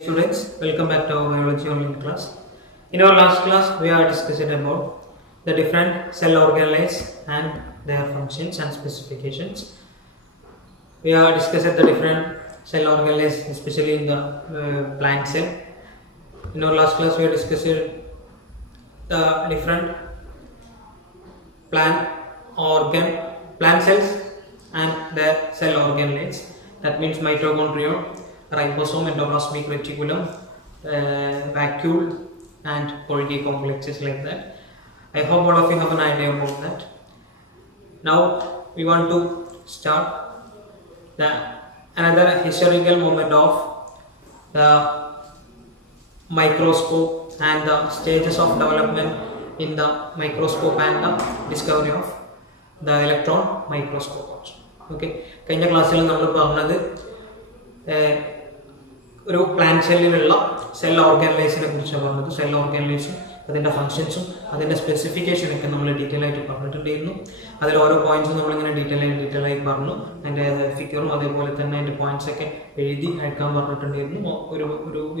Students, welcome back to our biology online class. In our last class, we are discussing about the different cell organelles and their functions and specifications. We are discussing the different cell organelles, especially in the plant cell. In our last class, we are discussing the different plant cells and their cell organelles. That means mitochondria, ribosome, endoplasmic reticulum, vacuole, and Golgi complexes like that. I hope all of you have an idea about that. Now we want to start another historical moment of the microscope and the stages of development in the microscope and the discovery of the electron microscope also. Okay, കഴിഞ്ഞ ക്ലാസ്സിൽ നമ്മൾ പറഞ്ഞത് ഒരു plant സെല്ലിലുള്ള cell ഓർഗാനൈസിനെ കുറിച്ചാണ് പറഞ്ഞത്. Cell ഓർഗാനൈസും അതിൻ്റെ ഫങ്ഷൻസും അതിൻ്റെ സ്പെസിഫിക്കേഷനൊക്കെ നമ്മൾ ഡീറ്റെയിൽ ആയിട്ട് പറഞ്ഞിട്ടുണ്ടായിരുന്നു. അതിൽ ഓരോ പോയിന്റ്സും നമ്മളിങ്ങനെ ഡീറ്റെയിൽ ആയി പറഞ്ഞു. അതിൻ്റെ ഫിഗറും അതേപോലെ തന്നെ അതിൻ്റെ പോയിന്റ്സൊക്കെ എഴുതി അയക്കാൻ പറഞ്ഞിട്ടുണ്ടായിരുന്നു. ഒരു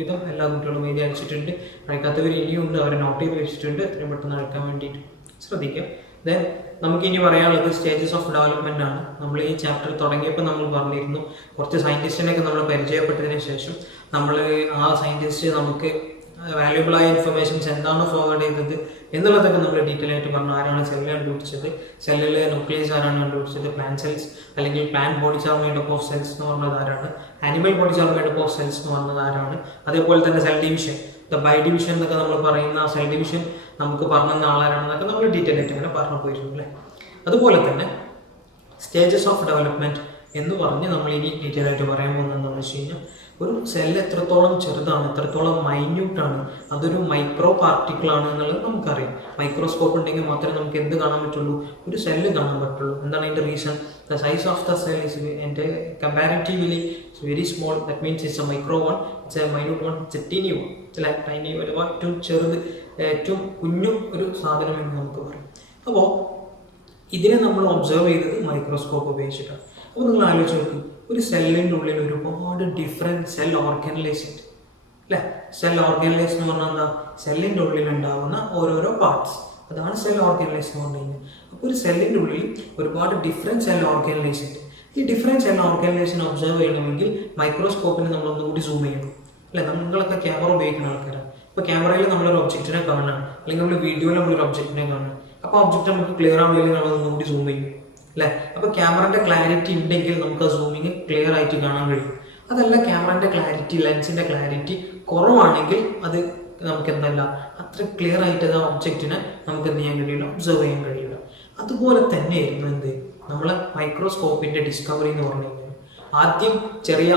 വിധം എല്ലാ കുട്ടികളും എഴുതി അയച്ചിട്ടുണ്ട്. അയക്കാത്തവർ ഇനിയുണ്ട്, അവർ നോട്ട് ചെയ്ത് വെച്ചിട്ടുണ്ട്. എത്രയും പെട്ടെന്ന് അയക്കാൻ വേണ്ടിയിട്ട് ശ്രദ്ധിക്കാം. ദെൻ നമുക്ക് ഇനി പറയാനുള്ളത് സ്റ്റേജസ് ഓഫ് ഡെവലപ്മെന്റ് ആണ്. നമ്മൾ ഈ ചാപ്റ്റർ തുടങ്ങിയപ്പോൾ നമ്മൾ പറഞ്ഞിരുന്നു, കുറച്ച് സയന്റിസ്റ്റിനെയൊക്കെ നമ്മൾ പരിചയപ്പെട്ടതിന് ശേഷം നമ്മൾ ആ സയന്റിസ്റ്റ് നമുക്ക് വാല്യുബിൾ ആയ ഇൻഫർമേഷൻസ് എന്താണ് ഫോർവേഡ് ചെയ്തത് എന്നുള്ളതൊക്കെ നമ്മൾ ഡീറ്റെയിൽ ആയിട്ട് പറഞ്ഞു. ആരാണ് സെല്ല് കണ്ടുപിടിച്ചത്, സെല്ലിലെ ന്യൂക്ലിയസ് ആരാണ് കണ്ടുപിടിച്ചത്, പ്ലാന്റ് സെൽസ് അല്ലെങ്കിൽ plant bodies are made up of cells എന്ന് പറഞ്ഞത് ആരാണ്, animal bodies are made up of cells എന്ന് പറഞ്ഞത് ആരാണ്, അതേപോലെ തന്നെ സെൽ ഡിവിഷൻ, ബൈ ഡിവിഷൻ എന്നൊക്കെ നമ്മൾ പറയുന്ന സെൽ ഡിവിഷൻ നമുക്ക് പറഞ്ഞ ആളാരാണെന്നൊക്കെ നമ്മൾ ഡീറ്റെയിൽ ആയിട്ട് ഇങ്ങനെ പറഞ്ഞു പോയിരുന്നു അല്ലേ. അതുപോലെ തന്നെ സ്റ്റേജസ് ഓഫ് ഡെവലപ്മെന്റ് എന്ന് പറഞ്ഞ് നമ്മൾ ഇനി ഡീറ്റെയിൽ ആയിട്ട് പറയാൻ പോകുന്നത് എന്താണെന്ന് വെച്ച് കഴിഞ്ഞാൽ, ഒരു സെല്ല് എത്രത്തോളം ചെറുതാണ്, എത്രത്തോളം മൈന്യൂട്ടാണ്, അതൊരു മൈക്രോ പാർട്ടിക്കിൾ ആണ് എന്നുള്ളത് നമുക്കറിയാം. മൈക്രോസ്കോപ്പ് ഉണ്ടെങ്കിൽ മാത്രമേ നമുക്ക് എന്ത് കാണാൻ പറ്റുള്ളൂ, ഒരു സെല്ല് കാണാൻ പറ്റുള്ളൂ. എന്താണ് അതിൻ്റെ reason? The size of the cell is comparatively very small. That means it's a micro one, it's a minute one, it's a teeny one. Tiny ഏറ്റവും ചെറുത്, ഏറ്റവും കുഞ്ഞു ഒരു സാധനം എന്ന് നമുക്ക് പറയും. അപ്പോൾ ഇതിനെ നമ്മൾ ഒബ്സർവ് ചെയ്തത് മൈക്രോസ്കോപ്പ് ഉപയോഗിച്ചിട്ടാണ്. അപ്പോൾ നിങ്ങൾ ആലോചിച്ച് നോക്കും, ഒരു സെല്ലിൻ്റെ ഉള്ളിൽ ഒരുപാട് ഡിഫറെൻറ്റ് സെൽ ഓർഗാനൈസ് ഉണ്ട് അല്ലേ. സെൽ ഓർഗാനൈസ് എന്ന് പറഞ്ഞാൽ എന്താ? സെല്ലിൻ്റെ ഉള്ളിൽ ഉണ്ടാകുന്ന ഓരോരോ പാർട്സ്, അതാണ് സെൽ ഓർഗാനൈസ് എന്ന് പറഞ്ഞു കഴിഞ്ഞാൽ. അപ്പോൾ ഒരു സെല്ലിൻ്റെ ഉള്ളിൽ ഒരുപാട് ഡിഫറെൻറ്റ് സെൽ ഓർഗാനൈസ് ഉണ്ട്. ഈ ഡിഫറെൻറ്റ് സെൽ ഓർഗാനൈസേഷൻ ഒബ്സർവ് ചെയ്യണമെങ്കിൽ മൈക്രോസ്കോപ്പിന് നമ്മളൊന്നുകൂടി സൂം ചെയ്യണം അല്ലേ. നിങ്ങളൊക്കെ ക്യാമറ ഉപയോഗിക്കുന്ന ആൾക്കാരാണ്. ഇപ്പോൾ ക്യാമറയിൽ നമ്മളൊരു ഒബ്ജക്റ്റിനെ കാണണം, അല്ലെങ്കിൽ നമ്മൾ വീഡിയോയിൽ നമ്മളൊരു ഒബ്ജക്റ്റിനെ കാണണം. അപ്പോൾ ഒബ്ജക്റ്റ് നമുക്ക് ക്ലിയർ ആവുകയില്ലെങ്കിൽ നമ്മളൊന്നുകൂടി സൂം ചെയ്യും അല്ലേ. അപ്പോൾ ക്യാമറയുടെ ക്ലാരിറ്റി ഉണ്ടെങ്കിൽ നമുക്ക് ആ സൂമിങ് ക്ലിയർ ആയിട്ട് കാണാൻ കഴിയും. അതല്ല, ക്യാമറയുടെ ക്ലാരിറ്റി, ലെൻസിൻ്റെ ക്ലാരിറ്റി കുറവാണെങ്കിൽ അത് നമുക്ക് എന്തല്ല അത്ര ക്ലിയർ ആയിട്ട് ആ ഒബ്ജക്റ്റിനെ നമുക്ക് എന്ത് ചെയ്യാൻ കഴിയില്ല, ഒബ്സർവ് ചെയ്യാൻ കഴിയില്ല. അതുപോലെ തന്നെയായിരുന്നു എന്ത് നമ്മളെ മൈക്രോസ്കോപ്പിൻ്റെ ഡിസ്കവറി എന്ന് പറഞ്ഞു കഴിഞ്ഞാൽ. ആദ്യം ചെറിയ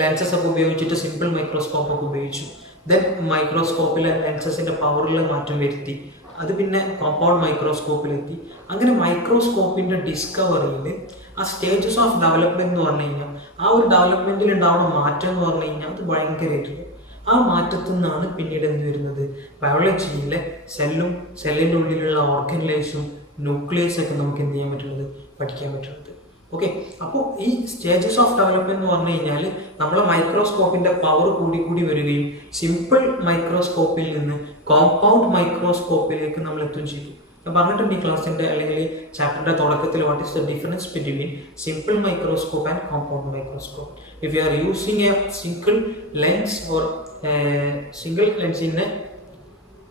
ലെൻസസ് ഒക്കെ ഉപയോഗിച്ചിട്ട് സിമ്പിൾ മൈക്രോസ്കോപ്പ് ഒക്കെ ഉപയോഗിച്ചു. ദെൻ മൈക്രോസ്കോപ്പിലെ ലെൻസസിൻ്റെ പവറിൽ മാറ്റം വരുത്തി. അത് പിന്നെ കോമ്പൗണ്ട് മൈക്രോസ്കോപ്പിലെത്തി. അങ്ങനെ മൈക്രോസ്കോപ്പിൻ്റെ ഡിസ്കവറിയിൽ ആ സ്റ്റേജസ് ഓഫ് ഡെവലപ്മെന്റ് എന്ന് പറഞ്ഞു കഴിഞ്ഞാൽ, ആ ഒരു ഡെവലപ്മെന്റിൽ ഉണ്ടാവുന്ന മാറ്റം എന്ന് പറഞ്ഞു കഴിഞ്ഞാൽ അത് ഭയങ്കരമായിട്ടുണ്ട്. ആ മാറ്റത്തിൽ നിന്നാണ് പിന്നീട് എന്ത് വരുന്നത്, ബയോളജിയിലെ സെല്ലും സെല്ലിൻ്റെ ഉള്ളിലുള്ള ഓർഗനൈസും ന്യൂക്ലിയസ് ഒക്കെ നമുക്ക് എന്ത് ചെയ്യാൻ പറ്റുന്നത്, പഠിക്കാൻ പറ്റുന്നത്. ഓക്കെ, അപ്പോൾ ഈ സ്റ്റേജസ് ഓഫ് ഡെവലപ്മെന്റ് എന്ന് പറഞ്ഞു കഴിഞ്ഞാൽ നമ്മളെ മൈക്രോസ്കോപ്പിന്റെ പവർ കൂടി വരികയും സിമ്പിൾ മൈക്രോസ്കോപ്പിൽ നിന്ന് കോമ്പൗണ്ട് മൈക്രോസ്കോപ്പിലേക്ക് നമ്മൾ എത്തുകയും ചെയ്തു. ഞാൻ പറഞ്ഞിട്ടുണ്ട് ഈ ക്ലാസ്സിന്റെ അല്ലെങ്കിൽ ചാപ്റ്ററിന്റെ തുടക്കത്തിൽ, what is the difference between simple microscope and compound microscope. If you are using A single lens or single lens in A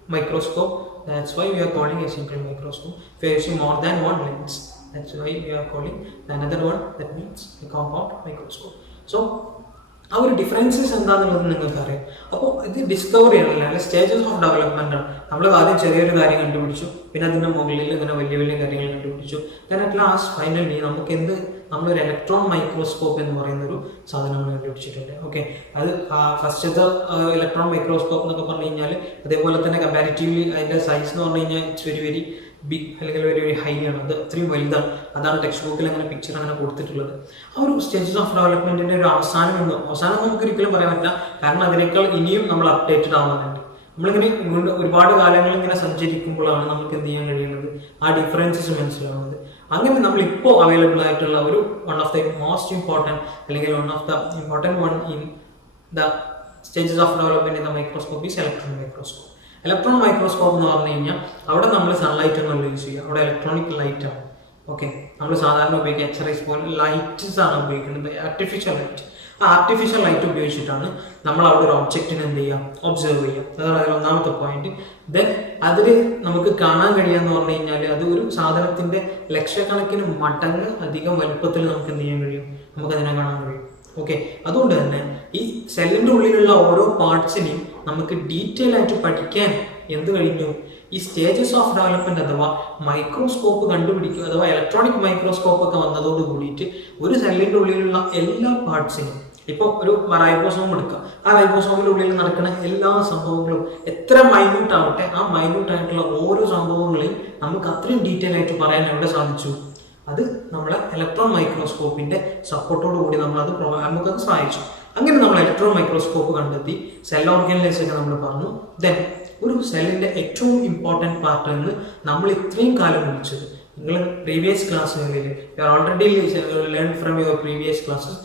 microscope, that's why we are calling a single microscope. If you are using more than one lens, that's why we are calling another one, that means a compound microscope. So ആ ഒരു differences എന്താണെന്നുള്ളത് നിങ്ങൾക്ക് അറിയാം. അപ്പോൾ ഇത് discovery ആണല്ലോ, അല്ലെ stages of development ആണ്. നമ്മൾ ആദ്യം ചെറിയൊരു കാര്യം കണ്ടുപിടിച്ചു, പിന്നെ അതിൻ്റെ മുകളിൽ ഇങ്ങനെ വലിയ കാര്യങ്ങൾ കണ്ടുപിടിച്ചു. ദെൻ അറ്റ് ലാസ്റ്റ് ഫൈനലി നമുക്ക് നമ്മളൊരു ഇലക്ട്രോൺ മൈക്രോസ്കോപ്പ് എന്ന് പറയുന്നൊരു സാധനമാണ് കണ്ടുപിടിച്ചിട്ടുണ്ട്. ഓക്കെ, അത് ഫസ്റ്റത്തെ ഇലക്ട്രോൺ മൈക്രോസ്കോപ്പ് എന്നൊക്കെ പറഞ്ഞു കഴിഞ്ഞാൽ, അതേപോലെ തന്നെ കമ്പാരിറ്റീവ്ലി അതിൻ്റെ സൈസ് എന്ന് പറഞ്ഞു കഴിഞ്ഞാൽ ഇറ്റ്സ് വെരി ബിഗ്, അല്ലെങ്കിൽ വെരി ഹൈ ആണ്. അത് അത്രയും വലുതാണ്. അതാണ് ടെക്സ്റ്റ് ബുക്കിൽ അങ്ങനെ പിക്ചർ അങ്ങനെ കൊടുത്തിട്ടുള്ളത്. ആ ഒരു സ്റ്റേജസ് ഓഫ് ഡെവലപ്മെന്റിന്റെ ഒരു അവസാനം നമുക്ക് ഒരിക്കലും പറയാൻ പറ്റില്ല. കാരണം അതിനേക്കാൾ ഇനിയും നമ്മൾ അപ്ഡേറ്റഡ് ആവാനുണ്ട്. നമ്മളിങ്ങനെ ഒരുപാട് കാലങ്ങൾ ഇങ്ങനെ സഞ്ചരിക്കുമ്പോഴാണ് നമുക്ക് എന്ത് ചെയ്യാൻ കഴിയുന്നത്, ആ ഡിഫറൻസസ് മനസ്സിലാവുന്നത്. അങ്ങനെ നമ്മൾ ഇപ്പോൾ അവൈലബിൾ ആയിട്ടുള്ള ഒരു one of the most important അല്ലെങ്കിൽ one of the important one in the stages of development in the microscope is electron microscope. Electron microscope എന്ന് പറഞ്ഞു കഴിഞ്ഞാൽ അവിടെ നമ്മൾ സൺലൈറ്റ് ഒന്നും യൂസ് ചെയ്യുക, അവിടെ ഇലക്ട്രോണിക് ലൈറ്റ് ആണ്. ഓക്കെ, നമ്മൾ സാധാരണ ഉപയോഗിക്കുക എക്സ്റേസ് പോലെ ലൈറ്റ്സ് ആണ് ഉപയോഗിക്കുന്നത്, ആർട്ടിഫിഷ്യൽ ലൈറ്റ്. ആ ആർട്ടിഫിഷ്യൽ ലൈറ്റ് ഉപയോഗിച്ചിട്ടാണ് നമ്മൾ അവിടെ ഒരു ഒബ്ജക്റ്റിനെ എന്ത് ചെയ്യുക, ഒബ്സർവ് ചെയ്യുക. അതാണ് അതിൽ ഒന്നാമത്തെ പോയിന്റ്. ദെൻ അതിൽ നമുക്ക് കാണാൻ കഴിയാന്ന് പറഞ്ഞു കഴിഞ്ഞാൽ അത് ഒരു സാധനത്തിന്റെ ലക്ഷക്കണക്കിന് മടങ്ങ് അധികം വലുപ്പത്തിൽ നമുക്ക് എന്ത് ചെയ്യാൻ കഴിയും, നമുക്കതിനെ കാണാൻ കഴിയും. ഓക്കെ, അതുകൊണ്ട് തന്നെ ഈ സെല്ലിന്റെ ഉള്ളിലുള്ള ഓരോ പാർട്സിനെയും നമുക്ക് ഡീറ്റെയിൽ ആയിട്ട് പഠിക്കാൻ എന്ത് കഴിഞ്ഞു, ഈ സ്റ്റേജസ് ഓഫ് ഡെവലപ്മെന്റ് അഥവാ മൈക്രോസ്കോപ്പ് കണ്ടുപിടിക്കുക അഥവാ ഇലക്ട്രോണിക് മൈക്രോസ്കോപ്പ് ഒക്കെ വന്നതോട് കൂടിയിട്ട് ഒരു സെല്ലിന്റെ ഉള്ളിലുള്ള എല്ലാ പാർട്സിനും, ഇപ്പോൾ ഒരു റൈബോസോം എടുക്കുക, ആ റൈബോസോമിന്റെ ഉള്ളിൽ നടക്കുന്ന എല്ലാ സംഭവങ്ങളും എത്ര മൈന്യൂട്ട് ആവട്ടെ, ആ മൈന്യൂട്ട് ആയിട്ടുള്ള ഓരോ സംഭവങ്ങളെയും നമുക്ക് അത്രയും ഡീറ്റെയിൽ ആയിട്ട് പറയാൻ എവിടെ സാധിച്ചു, അത് നമ്മളെ ഇലക്ട്രോൺ മൈക്രോസ്കോപ്പിന്റെ സപ്പോർട്ടോട് കൂടി നമുക്കത് സഹായിച്ചു. അങ്ങനെ നമ്മൾ ഇലക്ട്രോൺ മൈക്രോസ്കോപ്പ് കണ്ടെത്തി, സെൽ ഓർഗനൈസ് ഒക്കെ നമ്മൾ പറഞ്ഞു. ദെൻ ഒരു സെല്ലിന്റെ ഏറ്റവും ഇമ്പോർട്ടൻറ്റ് പാർട്ട് എന്ന് നമ്മൾ ഇത്രയും കാലം വിളിച്ചത്, നിങ്ങൾ പ്രീവിയസ് ക്ലാസ്സുകളിൽ already learn from your previous classes,